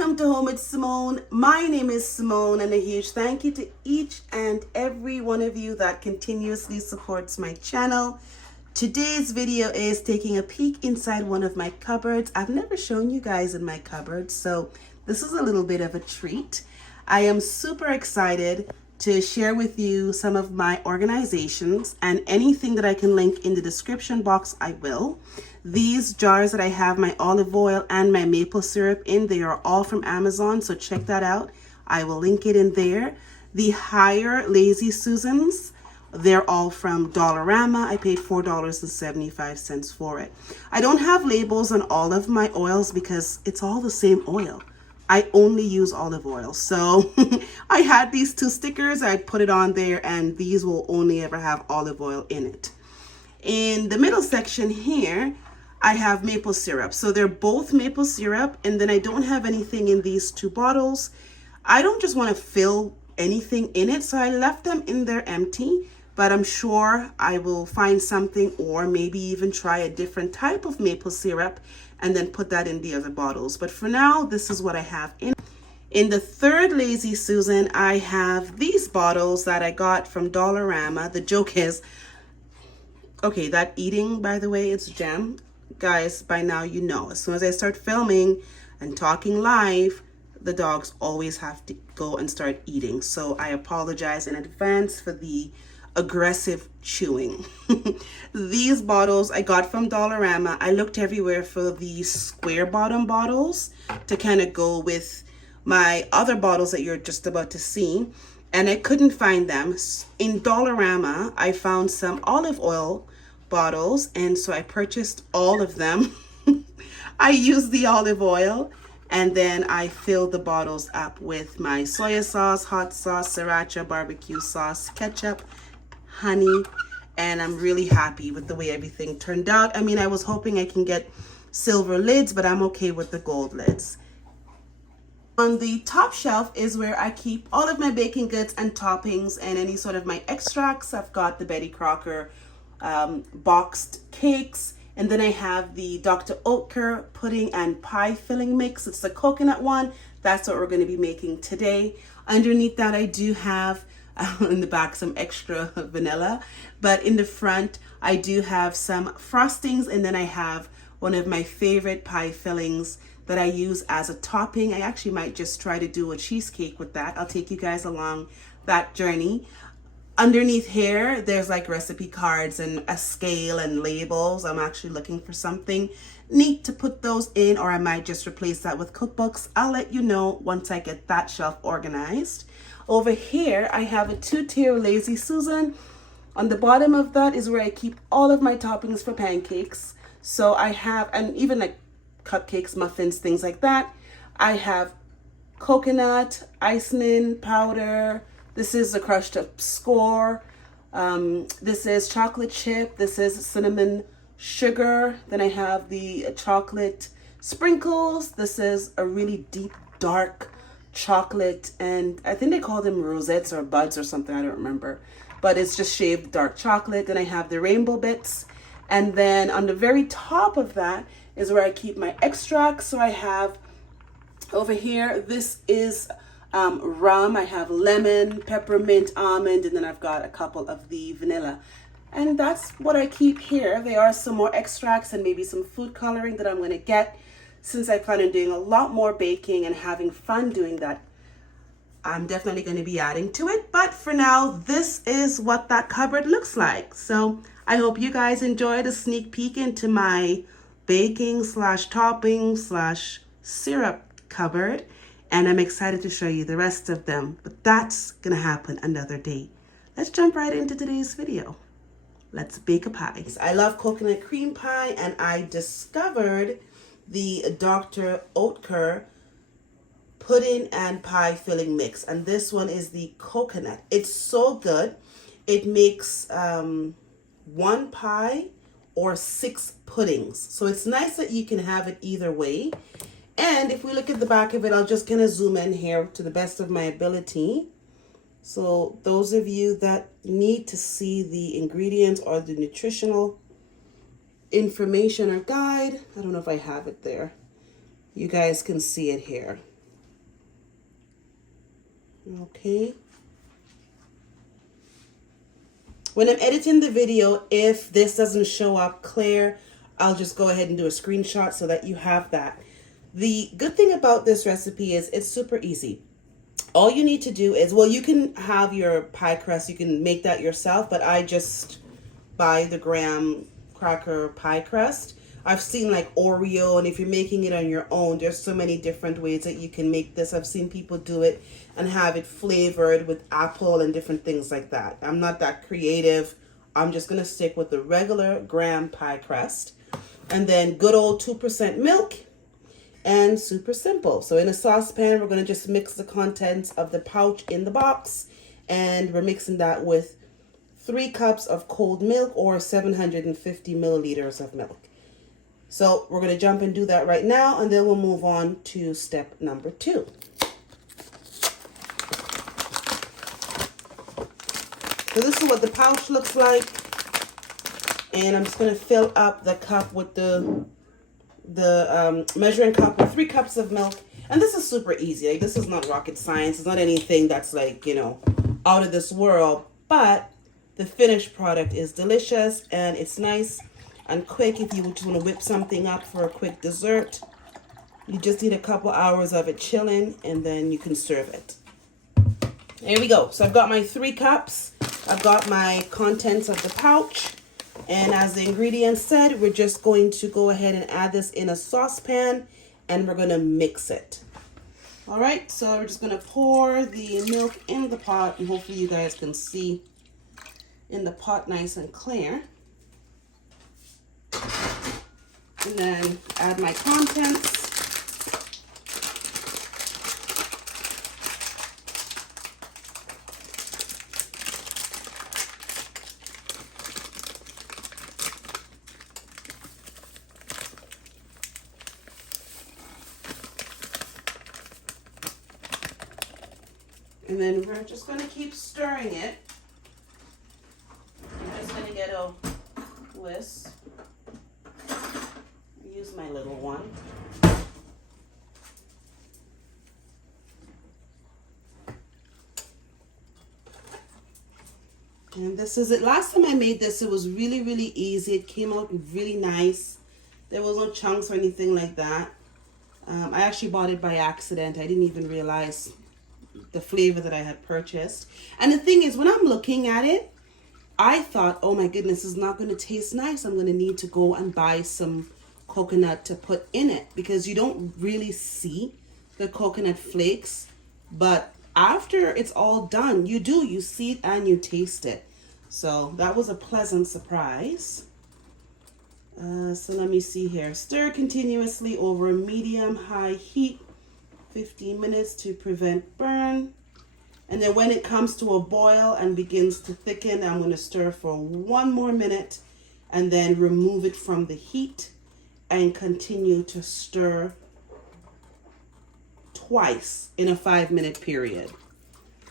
Welcome to Home with Simone. My name is Simone, and a huge thank you to each and every one of you that continuously supports my channel. Today's video is taking a peek inside one of my cupboards. I've never shown you guys in my cupboard, so this is a little bit of a treat. I am super excited to share with you some of my organizations, and anything that I can link in the description box, I will. These jars that I have my olive oil and my maple syrup in, they are all from Amazon, so check that out. I will link it in there. The higher Lazy Susans, they're all from Dollarama. I paid $4.75 for it. I don't have labels on all of my oils because it's all the same oil. I only use olive oil. So I had these two stickers, I put it on there, and these will only ever have olive oil in it. In the middle section here, I have maple syrup. So they're both maple syrup, and then I don't have anything in these two bottles. I don't just want to fill anything in it, so I left them in there empty, but I'm sure I will find something, or maybe even try a different type of maple syrup and then put that in the other bottles. But for now, this is what I have in. In the third Lazy Susan, I have these bottles that I got from Dollarama. The joke is, okay, that eating, by the way, it's jam. Guys, by now you know, as soon as I start filming and talking live, the dogs always have to go and start eating. So I apologize in advance for the aggressive chewing. These bottles I got from Dollarama. I looked everywhere for these square bottom bottles to kind of go with my other bottles that you're just about to see, and I couldn't find them. In Dollarama, I found some olive oil bottles, and so I purchased all of them. I used the olive oil, and then I filled the bottles up with my soy sauce, hot sauce, sriracha, barbecue sauce, ketchup, honey, and I'm really happy with the way everything turned out. I mean, I was hoping I can get silver lids, but I'm okay with the gold lids. On the top shelf is where I keep all of my baking goods and toppings and any sort of my extracts. I've got the Betty Crocker boxed cakes, and then I have the Dr. Oetker pudding and pie filling mix. It's the coconut one. That's what we're going to be making today. Underneath that, I do have in the back some extra vanilla, but in the front I do have some frostings, and then I have one of my favorite pie fillings that I use as a topping. I actually might just try to do a cheesecake with that. I'll take you guys along that journey. Underneath here, there's like recipe cards and a scale and labels. I'm actually looking for something neat to put those in, or I might just replace that with cookbooks. I'll let you know once I get that shelf organized. Over here, I have a 2-tier Lazy Susan. On the bottom of that is where I keep all of my toppings for pancakes. So I have, and even like cupcakes, muffins, things like that. I have coconut, icing powder. This is a crushed up score. This is chocolate chip. This is cinnamon sugar. Then I have the chocolate sprinkles. This is a really deep, dark chocolate, and I think they call them rosettes or buds or something. I don't remember, but it's just shaved dark chocolate. Then I have the rainbow bits, and then on the very top of that is where I keep my extracts. So I have over here, this is rum. I have lemon, peppermint, almond, and then I've got a couple of the vanilla, and that's what I keep here. There are some more extracts and maybe some food coloring that I'm going to get, since I plan on doing a lot more baking and having fun doing that. I'm definitely going to be adding to it, but for now, this is what that cupboard looks like. So I hope you guys enjoyed a sneak peek into my baking slash topping slash syrup cupboard, and I'm excited to show you the rest of them, but that's gonna happen another day. Let's jump right into today's video. Let's bake a pie. I love coconut cream pie, and I discovered the Dr. Oetker pudding and pie filling mix, and this one is the coconut. It's so good. It makes 1 pie or 6 puddings, so it's nice that you can have it either way. And if we look at the back of it, I'll just kind of zoom in here to the best of my ability. So those of you that need to see the ingredients or the nutritional information or guide, I don't know if I have it there. You guys can see it here. Okay. When I'm editing the video, if this doesn't show up clear, I'll just go ahead and do a screenshot so that you have that. The good thing about this recipe is it's super easy. All you need to do is, well, you can have your pie crust, you can make that yourself, but I just buy the graham cracker pie crust. I've seen like Oreo, and if you're making it on your own, there's so many different ways that you can make this. I've seen people do it and have it flavored with apple and different things like that. I'm not that creative. I'm just going to stick with the regular graham pie crust. And then good old 2% milk, and super simple. So in a saucepan, we're going to just mix the contents of the pouch in the box, and we're mixing that with 3 cups of cold milk or 750 milliliters of milk. So we're going to jump and do that right now, and then we'll move on to step number 2. So this is what the pouch looks like. And I'm just going to fill up the cup with the measuring cup with 3 cups of milk. And this is super easy. Like, this is not rocket science. It's not anything that's like, you know, out of this world. But the finished product is delicious, and it's nice and quick. If you just want to whip something up for a quick dessert, you just need a couple hours of it chilling, and then you can serve it. There we go. So I've got my 3 cups. I've got my contents of the pouch. And as the ingredients said, we're just going to go ahead and add this in a saucepan, and we're going to mix it. All right, so we're just going to pour the milk in the pot, and hopefully you guys can see in the pot nice and clear. And then add my contents. And then we're just going to keep stirring it. I'm just going to get a whisk. Use my little one. And this is it. Last time I made this, it was really, really easy. It came out really nice. There was no chunks or anything like that. I actually bought it by accident. I didn't even realize the flavor that I had purchased. And the thing is, when I'm looking at it, I thought, oh my goodness, it's not going to taste nice. I'm going to need to go and buy some coconut to put in it, because you don't really see the coconut flakes, but after it's all done, you see it and you taste it. So that was a pleasant surprise. So let me see here. Stir continuously over medium-high heat, 15 minutes to prevent burn. And then when it comes to a boil and begins to thicken, I'm going to stir for 1 more minute and then remove it from the heat and continue to stir twice in a 5-minute period.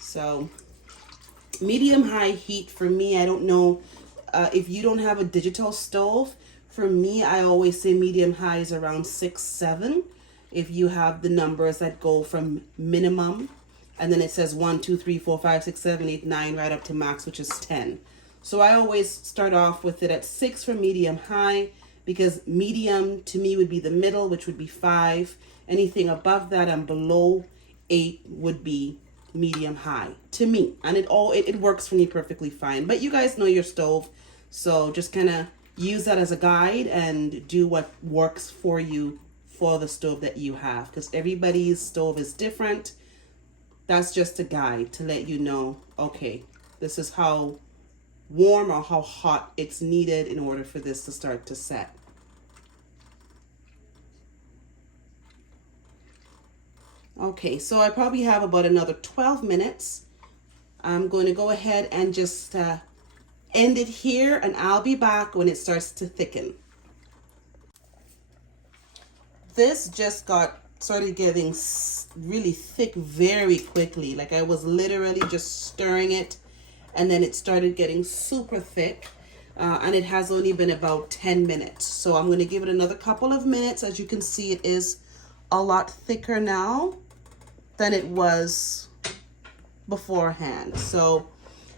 So medium-high heat for me, I don't know if you don't have a digital stove. For me, I always say medium-high is around 6, 7. If you have the numbers that go from minimum, and then it says 1, 2, 3, 4, 5, 6, 7, 8, 9, right up to max, which is 10. So I always start off with it at 6 for medium-high, because medium to me would be the middle, which would be 5. Anything above that and below 8 would be medium-high to me. And it works for me perfectly fine. But you guys know your stove, so just kind of use that as a guide and do what works for you for the stove that you have, because everybody's stove is different. That's just a guide to let you know, okay, this is how warm or how hot it's needed in order for this to start to set. Okay, so I probably have about another 12 minutes. I'm going to go ahead and just end it here, and I'll be back when it starts to thicken. This just started getting really thick very quickly. Like, I was literally just stirring it, and then it started getting super thick. And it has only been about 10 minutes. So I'm going to give it another couple of minutes. As you can see, it is a lot thicker now than it was beforehand. So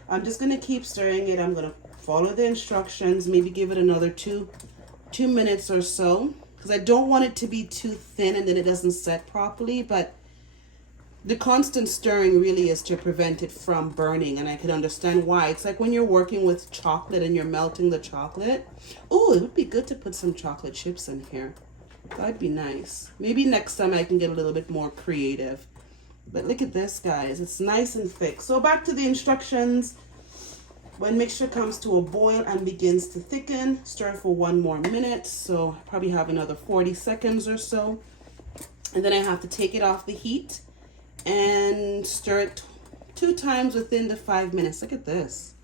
I'm just gonna keep stirring it. I'm gonna follow the instructions, maybe give it another two minutes or so, because I don't want it to be too thin and then it doesn't set properly. But the constant stirring really is to prevent it from burning, and I can understand why. It's like when you're working with chocolate and you're melting the chocolate. Oh, it would be good to put some chocolate chips in here. That'd be nice. Maybe next time I can get a little bit more creative. But look at this, guys. It's nice and thick. So back to the instructions. When mixture comes to a boil and begins to thicken, stir for 1 more minute. So I probably have another 40 seconds or so. And then I have to take it off the heat and stir it 2 times within the 5 minutes. Look at this.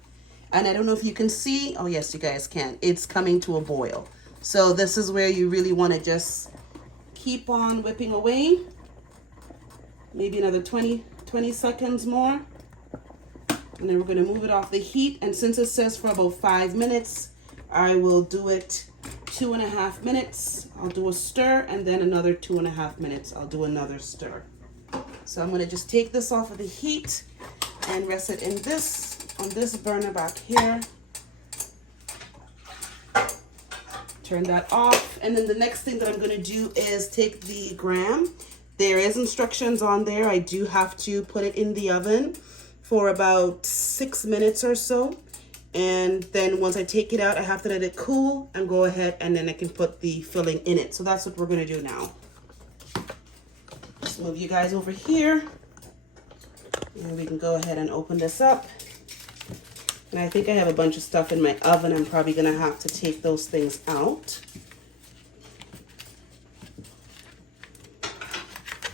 And I don't know if you can see. Oh, yes, you guys can. It's coming to a boil. So this is where you really want to just keep on whipping away. Maybe another 20 seconds more. And then we're going to move it off the heat. And since it says for about 5 minutes, I will do it 2.5 minutes. I'll do a stir, and then another 2.5 minutes. I'll do another stir. So I'm going to just take this off of the heat and rest it in on this burner back here. Turn that off. And then the next thing that I'm going to do is take the gram. There is instructions on there. I do have to put it in the oven for about 6 minutes or so. And then once I take it out, I have to let it cool and go ahead, and then I can put the filling in it. So that's what we're going to do now. Just move you guys over here. And we can go ahead and open this up. And I think I have a bunch of stuff in my oven. I'm probably going to have to take those things out.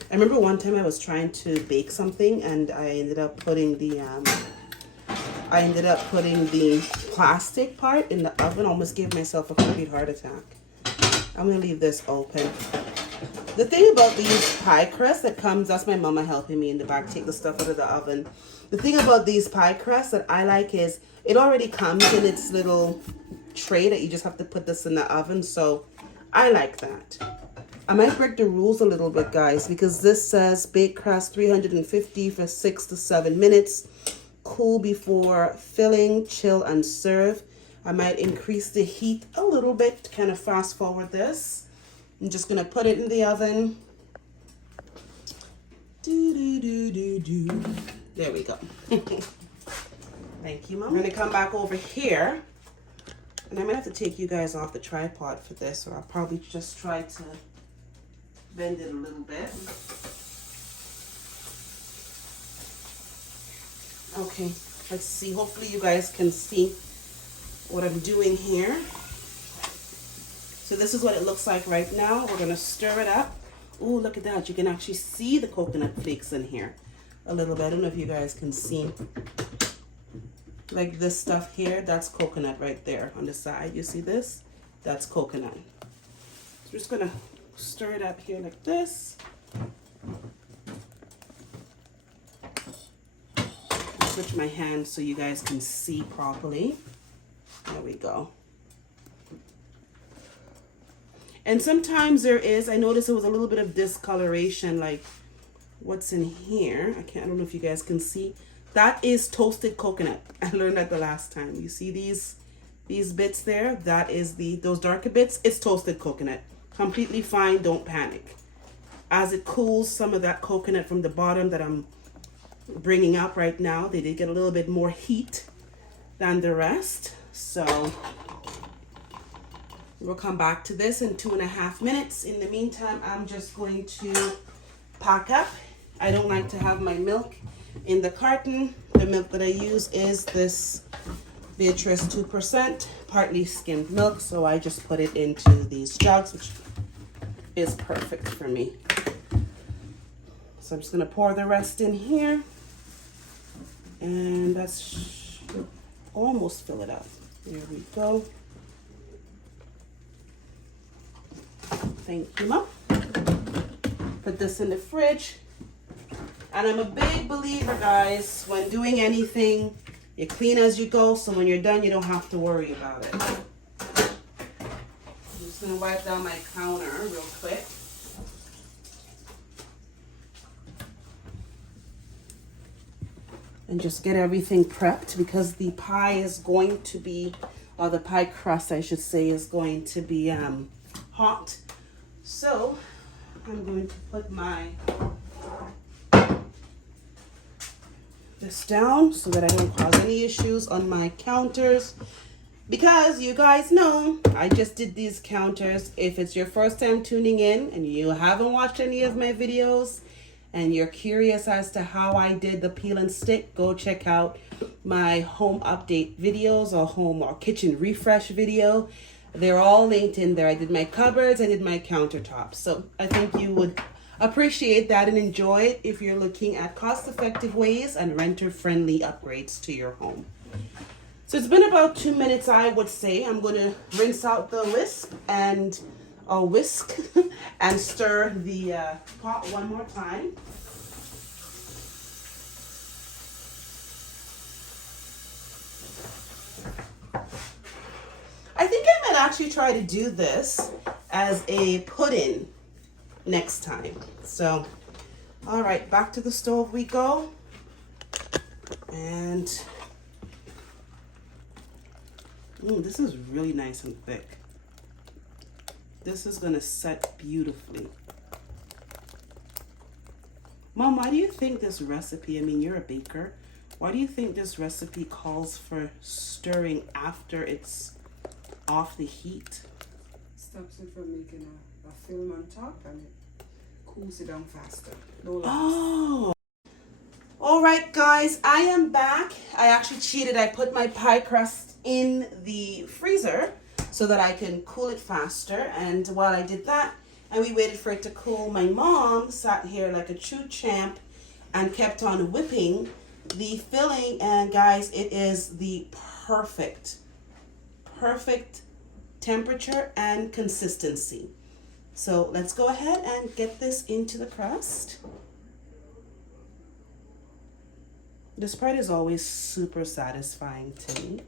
I remember one time I was trying to bake something, and I ended up putting the plastic part in the oven. Almost gave myself a complete heart attack. I'm gonna leave this open. The thing about these pie crusts that comes, that's my mama helping me in the back take the stuff out of the oven. The thing about these pie crusts that I like is it already comes in its little tray that you just have to put this in the oven. So I like that. I might break the rules a little bit, guys, because this says bake crust 350 for 6 to 7 minutes. Cool before filling, chill, and serve. I might increase the heat a little bit to kind of fast forward this. I'm just going to put it in the oven. There we go. Thank you, Mom. I'm going to come back over here. And I'm going to have to take you guys off the tripod for this, or I'll probably just try to bend it a little bit. Okay, let's see. Hopefully you guys can see what I'm doing here. So this is what it looks like right now. We're going to stir it up. Ooh, look at that. You can actually see the coconut flakes in here a little bit. I don't know if you guys can see. Like this stuff here, that's coconut right there on the side. You see this? That's coconut. So we're just going to stir it up here like this. Switch my hand so you guys can see properly. There we go. And sometimes there is, I noticed there was a little bit of discoloration, like what's in here. I don't know if you guys can see. That is toasted coconut. I learned that the last time. You see these bits there? That is those darker bits. It's toasted coconut. Completely fine, don't panic. As it cools, some of that coconut from the bottom that I'm bringing up right now, they did get a little bit more heat than the rest. So we'll come back to this in 2.5 minutes. In the meantime, I'm just going to pack up. I don't like to have my milk in the carton. The milk that I use is this Beatrice 2%, partly skimmed milk. So I just put it into these jugs, which is perfect for me. So I'm just gonna pour the rest in here. And that's almost fill it up. There we go. Thank you, Mom. Put this in the fridge. And I'm a big believer, guys, when doing anything, you clean as you go, so when you're done, you don't have to worry about it. I'm just gonna wipe down my counter real quick. and just get everything prepped because the pie is going to be, or the pie crust I should say, is going to be hot. So I'm going to put this down so that I don't cause any issues on my counters, because you guys know I just did these counters. If it's your first time tuning in and you haven't watched any of my videos and you're curious as to how I did the peel and stick, go check out my home update videos or home or kitchen refresh video. They're all linked in there. I did my cupboards, I did my countertops. So I think you would appreciate that and enjoy it if you're looking at cost-effective ways and renter-friendly upgrades to your home. So it's been about 2 minutes, I would say. I'm going to rinse out the whisk and stir the pot one more time. I think I might actually try to do this as a pudding next time. So, all right, back to the stove we go. And this is really nice and thick. This is gonna set beautifully. Mom, why do you think this recipe, I mean, you're a baker, why do you think this recipe calls for stirring after it's off the heat? Stops it from making a film on top, and it cools it down faster. No oh. All right, guys, I am back. I actually cheated. I put my pie crust in the freezer so that I can cool it faster. And while I did that and we waited for it to cool, my mom sat here like a true champ and kept on whipping the filling. And guys, it is the perfect temperature and consistency. So let's go ahead and get this into the crust. This part is always super satisfying to me.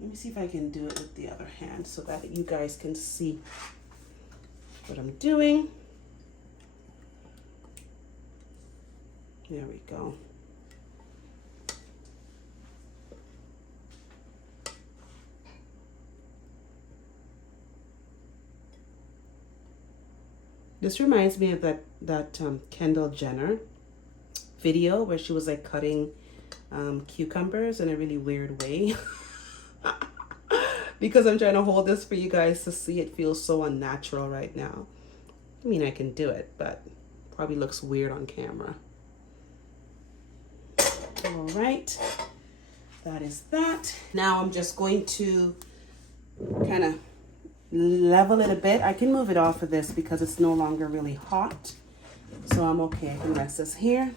Let me see if I can do it with the other hand so that you guys can see what I'm doing. There we go. This reminds me of that Kendall Jenner video where she was like cutting cucumbers in a really weird way. Because I'm trying to hold this for you guys to see, it feels so unnatural right now. I mean, I can do it, but probably looks weird on camera. All right, that is that. Now I'm just going to kind of level it a bit. I can move it off of this because it's no longer really hot. So I'm okay, I can rest this here.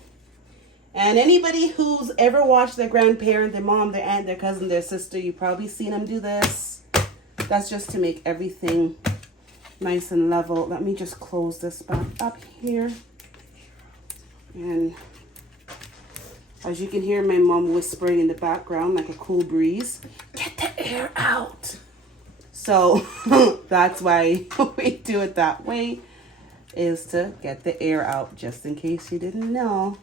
And anybody who's ever watched their grandparent, their mom, their aunt, their cousin, their sister, you've probably seen them do this. That's just to make everything nice and level. Let me just close this back up here. And as you can hear my mom whispering in the background like a cool breeze, get the air out. So that's why we do it that way, is to get the air out, just in case you didn't know.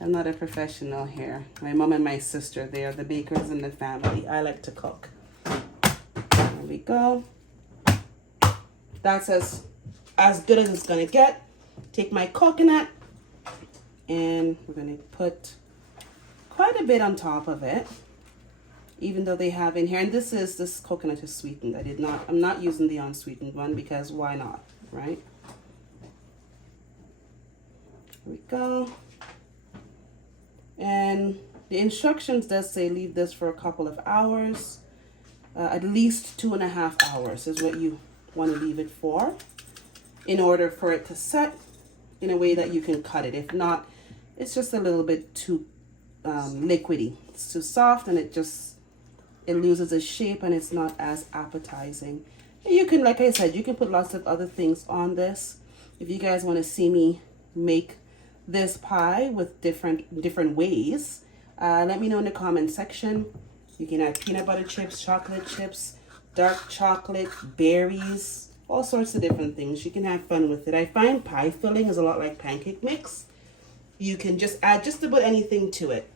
I'm not a professional here. My mom and my sister, they are the bakers in the family. I like to cook. There we go. That's as good as it's gonna get. Take my coconut and we're gonna put quite a bit on top of it, even though they have in here, and this coconut is sweetened. I'm not using the unsweetened one because why not, right? Here we go. And the instructions does say leave this for a couple of hours. At least 2.5 hours is what you want to leave it for, in order for it to set in a way that you can cut it. If not, it's just a little bit too liquidy. It's too soft and it loses its shape and it's not as appetizing. And you can, like I said, you can put lots of other things on this. If you guys want to see me make this pie with different ways, let me know in the comment section. You can add peanut butter chips, chocolate chips, dark chocolate, berries, all sorts of different things. You can have fun with it. I find pie filling is a lot like pancake mix. You can just add just about anything to it.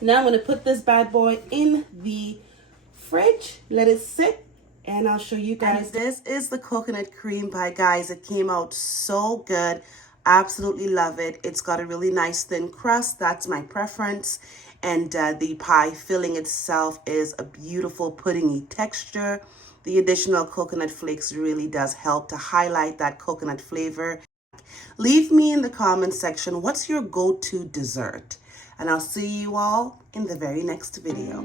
Now I'm going to put this bad boy in the fridge, let it sit, and I'll show you guys. And this is the coconut cream pie, guys. It came out so good. Absolutely love it. It's got a really nice thin crust. That's my preference. And the pie filling itself is a beautiful puddingy texture. The additional coconut flakes really does help to highlight that coconut flavor. Leave me in the comment section, what's your go-to dessert? And I'll see you all in the very next video.